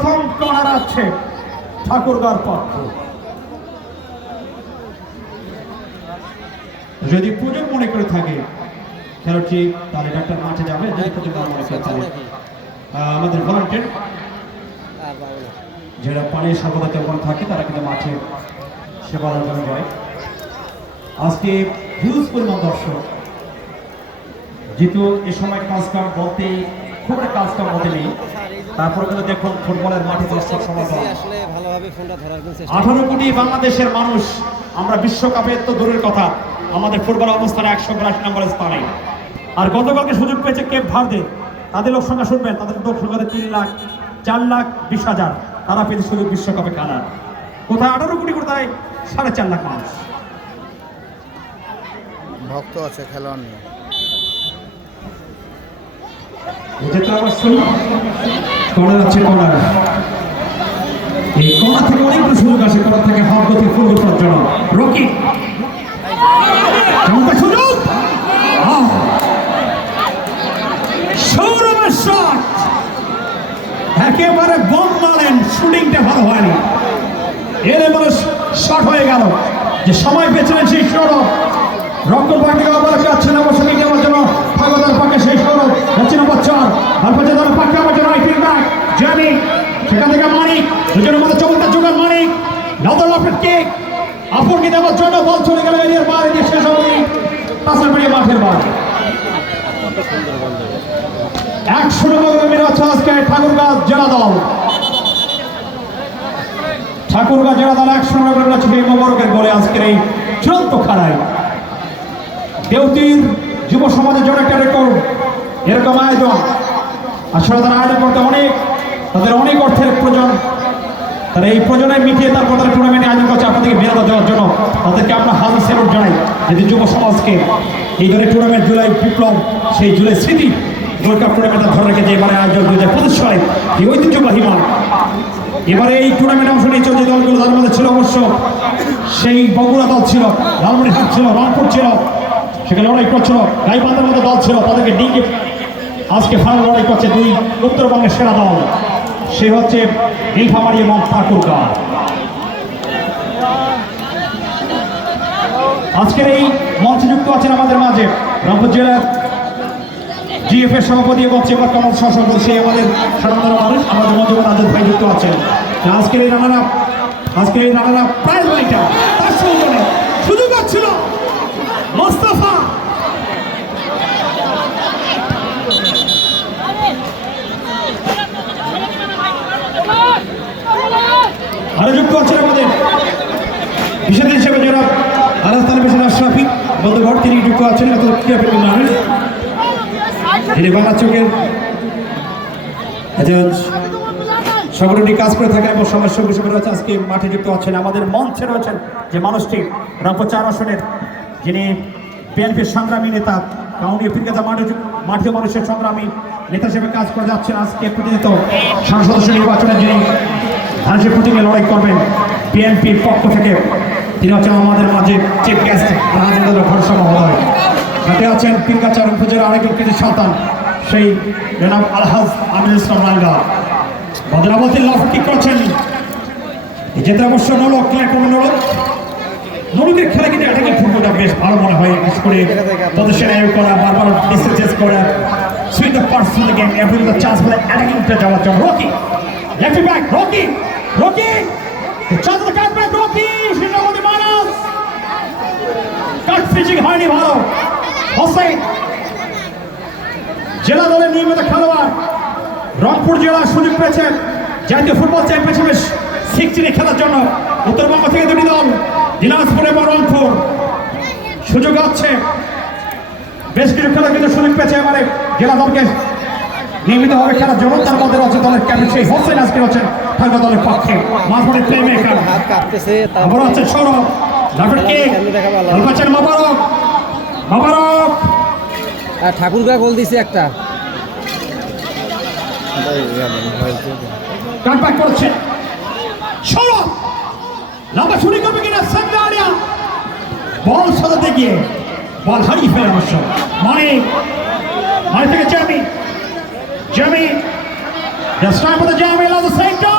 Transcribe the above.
প্রথম কর্নার আছে ঠাকুরগাঁর পক্ষ। যদি প্রয়োজন মনে করে থাকে খেলোয়াড়টি তাহলে ডাক্তার মাঠে যাবে, যদি প্রয়োজন মনে করে তাহলে আমাদের ভলান্টিয়ার যারা পানির সর্বদা কেমন থাকে তারা কিন্তু মাঠে সেবা দেওয়ার যায়। আজকে হিউজ পরিমাণ দর্শক, যেহেতু এ সময় কাজকাম বলতে খুব একটা কাজকাম বলতে নেই, তারপরে কিন্তু দেখুন ফুটবলের মাঠে দর্শক সমাগম 18 কোটি বাংলাদেশের মানুষ। আমরা বিশ্বকাপের তো দূরের কথা, আমাদের ফুটবল অবস্থানে 182 নম্বর স্থানে। আর গতকালকে সুযোগ পেয়েছে কেপ ভার্দে, তাদের লোক সংখ্যা শুনবেন, তাদের লোক সংখ্যা 3 লাখ 4 লাখ 20 হাজার, তারা পেয়েছে সুযোগ বিশ্বকাপে খেলার। কোথায় 18 কোটি, কোথায় 4.5 লাখ মানুষ ভক্ত আছে খেলোয়াড় নিয়ে। কর্নার আছে, কর্নার এই কর্নার থেকে অনেকগুলো সুযোগ আসে, কর্নার থেকে হাফ গতি ফুল করার জন্য রকি সুযোগ, সৌরভের শট একেবারে বল মারেন, শুটিংটা ভালো হয়নি, এর এবারে শট হয়ে গেল। যে সময় পেয়েছিলেন সেই সৌরভ, রক্ত পাখিকে আবার যাচ্ছে না বসে নেওয়ার জন্য স্বাগতার পাকে সেই সৌরভ যাচ্ছে না বাচ্চার তারপরে তার পাকে আমার জন্য আই ফিল ব্যাক জানি সেখান থেকে মানিক দুজনের মধ্যে চমৎকার জোগাড়, মানিক নজর লাফের কেক আপনকে দেওয়ার জন্য বল চলে গেল এরিয়ার বাইরে দিয়ে শেষ হবে তাছাড়া মাঠের বাইরে। 100 নম্বর মেরে হচ্ছে আজকে ঠাকুরগাঁ জেলা দল, ঠাকুরগাঁ জেলা দল 100 নম্বর মেরে হচ্ছে এই মোবারকের গোলে আজকের এই চূড়ান্ত খেলায়। দেউতির যুব সমাজের জন্য একটা রেকর্ড, এরকম আয়োজন আসলে তারা আয়োজন করতে তাদের অনেক অর্থের প্রয়োজন, তারা এই প্রয়োজনে মিটিয়ে তারপর তারা টুর্নামেন্টে আয়োজন করছে আপনাদেরকে বিনোদন দেওয়ার জন্য। তাদেরকে আমরা হাজার স্যালুট জানাই, যদি যুব সমাজকে এই ধরনের টুর্নামেন্ট জুলাই বিপ্লব, সেই জুলাই স্মৃতি গোল্ড কাপ টুর্নামেন্টটা ধরে রেখে যে এবারে আয়োজন 2025 সালে এই ঐতিহ্যবাহী মান। এবারে এই টুর্নামেন্টে অংশ নিয়েছে যে দলগুলো, তার মধ্যে ছিল অবশ্য সেই বগুড়া দল ছিল, লালমনিরহাট ছিল, রংপুর ছিল, সেখানে লড়াই করছিল, গাইবান্ধার মতো দল ছিল, তাদেরকে ডিঙ্গে আজকে ফাইনাল লড়াই করছে 2 উত্তরবঙ্গের সেরা দল, সে হচ্ছে নীলফামারী এবং ঠাকুরগাঁ। আজকের এই মঞ্চে যুক্ত আছেন আমাদের মাঝে রংপুর জেলার জিএফ এর সভাপতি এবং চেম্বার কমান্ড সহসভাপতি, সেই আমাদের সাধারণ মানুষ আমাদের মঞ্চে রাজত ভাই যুক্ত আছেন। আজকের এই রানারা প্রাইজ মানিটা তার সৌজন্যে সুযোগ ছিল মোস্তফা, আরো যুক্ত আছেন আমাদের বিশেষ হিসেবে যারা আলাস্তানের পেছনে আশরাফি বন্ধুঘর, তিনি যুক্ত আছেন মানুষ, তিনি বাংলা চোখের সংগঠনটি কাজ করে থাকেন এবং সমাজ সঙ্গী হিসেবে রয়েছে। আজকে মাঠে যুক্ত আছেন, আমাদের মঞ্চে রয়েছেন যে মানুষটি রংপুর 4 আসনের, যিনি বিএনপির সংগ্রামী নেতা, কাউনিয়া ফিরকাজা মাঠে মানুষের সংগ্রামী নেতা হিসেবে কাজ করে যাচ্ছেন। আজকে প্রতিনিধিত সংসদ সদস্য নির্বাচনে যিনি ধানের প্রতীকে লড়াই করবেন বিএনপির পক্ষ থেকে, তিনি হচ্ছেন আমাদের মাঝে চিফ গেস্ট ভরসা মহোদয়। সাথে আছেন পীরগাছা উপজেলার আরেকজন কৃতি সন্তান, সেই জনাব আলহাজ আমিনুল ইসলাম লাঙ্গা। বদরাবতী লফ ঠিক করছেন, যেটা অবশ্য নলক নলকের খেলা কিন্তু অ্যাটাকিং ফুটবলটা বেশ ভালো মনে হয়, বিশেষ করে পজিশন আয়োগ করা, বারবার ডিসটেন্স করা, swing the pass of the game, every the chance for অ্যাটাকিংটা যাওয়ার জন্য Rocky left back, Rocky chance the cut back, Rocky শিরামতি মানাস কাট ফিনিশিং হয়নি ভালো। হোসেন জেলা দলের নিয়মিত খেলোয়াড়, রংপুর জেলা সুযোগ পেয়েছে জাতীয় ফুটবল চ্যাম্পিয়নশিপে 16 খেলার জন্য। উত্তরবঙ্গ থেকে 2টি দল, দিনাজপুর এবং রংপুর সুযোগ আছে, বেশ কিছু খেলা কিন্তু সুযোগ পেয়েছে এবারে জেলা দলকে নিয়মিতভাবে খেলার জন্য। তার মধ্যে রয়েছে দলের ক্যাপ্টেন সেই হোসেন, আজকে রয়েছেন ঠাকুরগাঁ দলের পক্ষে মাঝমাঠের প্লে মেকার, আবার হচ্ছে সৌরভ লাফের কেক, হচ্ছেন মোবারক ঠাকুরগাঁ গোল দিছে একটা, কাটব্যাক করছে সৌরভ, লম্বা ছুরি করবে কিনা সামনে, বল সাজাতে গিয়ে বল হারিয়ে ফেলে অবশ্য মানিক থেকে জামি, just time for the Jamie on the center.